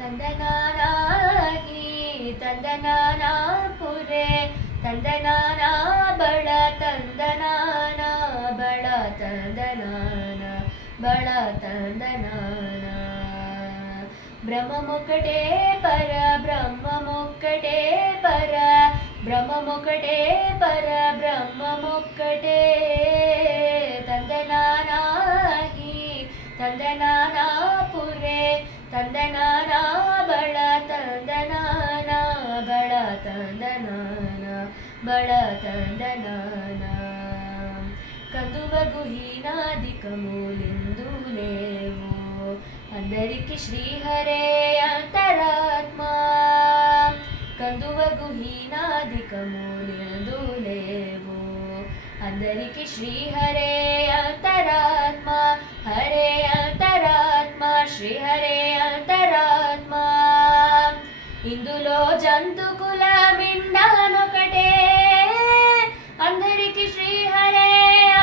ತಂದನಾನಾಹಿ ತಂದನಾನ ಪುರೆ ತಂದನಾನ ಬಳ ತಂದನಾನ ಬಳ ತಂದನಾನ ಬಳ ತಂದನಾನ ಬ್ರಹ್ಮಮೊಕ್ಕಟೇ ಪರ ಬ್ರಹ್ಮಮೊಕ್ಕಟೇ ಪರ ಬ್ರಹ್ಮಮೊಕ್ಕಟೇ ಪರ ಬ್ರಹ್ಮಮೊಕ್ಕಟೇ ತಂದನಾನಾಹಿ ತಂದನಾನ ಪುರೆ ತಂದನಾನ ಬಳ ತಂದನಾನ ಬಳ ತಂದನಾನ ಬಳ ತಂದನಾನ కందువ గుహీనాదికములిందు లేవు అందరికి శ్రీహరే అంతరాత్మ కందువ గుహీనాదికములిందు లేవు అందరికి శ్రీహరే అంతరాత్మ హరే అంతరాత్మ శ్రీహరే అంతరాత్మ ఇందులో జంతుకుల మిండానొకటే అందరికి శ్రీహరే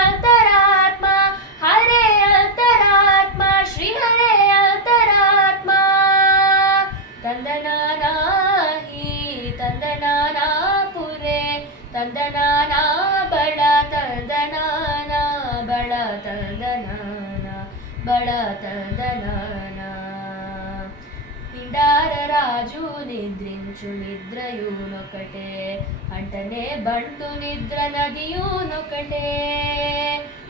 అంతరాత్మ హరే అంతరాత్మ శ్రీహరే అంతరాత్మ ತಂದನಾನಾಹಿ ತಂದನಾನ ಪುರೆ ತಂದನಾನ ಬಳ ತಂದನಾನ ಬಳ ತಂದನಾನ ಬಳ ತಂದನಾನ పిండార రాజు నిద్రించు నిద్రయునొకటే అంటనే బంటు నిద్ర నదియునొకటే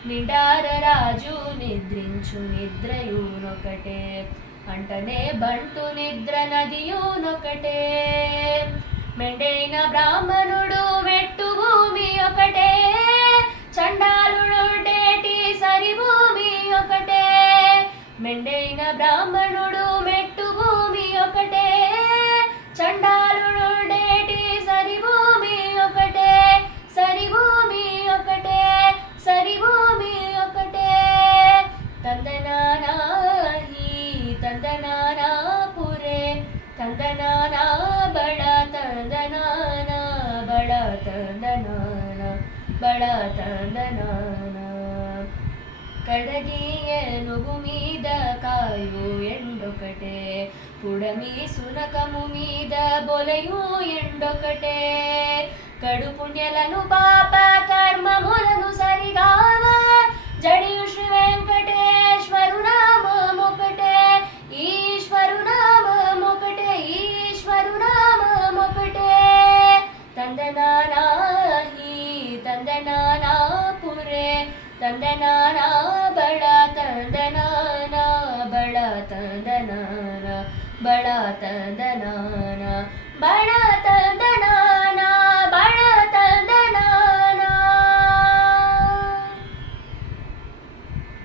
నిండార రాజు నిద్రించు నిద్రయునొకటే అంటనే బంటు నిద్ర నదియునొకటే మెండైన బ్రాహ్మణుడు మెట్టు భూమి ఒకటే చండాలుడేటి సరి భూమి ఒకటే మెండైన బ్రాహ్మణుడు మెట్టు భూమి ఒకటే చండాలుడేటి సరి భూమి ఒకటే సరి భూమి ఒకటే సరి భూమి ఒకటే ತಂದನಾನಾಹಿ ತಂದನಾನ ಪುರೆ ತಂದನಾನ ಬಳ ತಂದನಾನ ಬಳ ತಂದನಾನ ಬಳ ತಂದನಾನ కడగియ నుగు మీద కాయు ఎండొకటే పుడమి సునకము మీద బొలయు ఎండొకటే కడు పుణ్యలను పాప కర్మములను సరిగావ జడియు శ్రీ వెంకటేశ్వరు నామమొకటే ఈశ్వరు నామమొకటే ఈశ్వరు నామమొకటే ತಂದನಾನಾಹಿ ತಂದನಾನ ಪುರೆ ತಂದನಾನ ಬಳ ತಂದನಾನ ಬಳ ತಂದನಾನ ಬಳ ತಂದನಾನ ಬಳ ತಂದ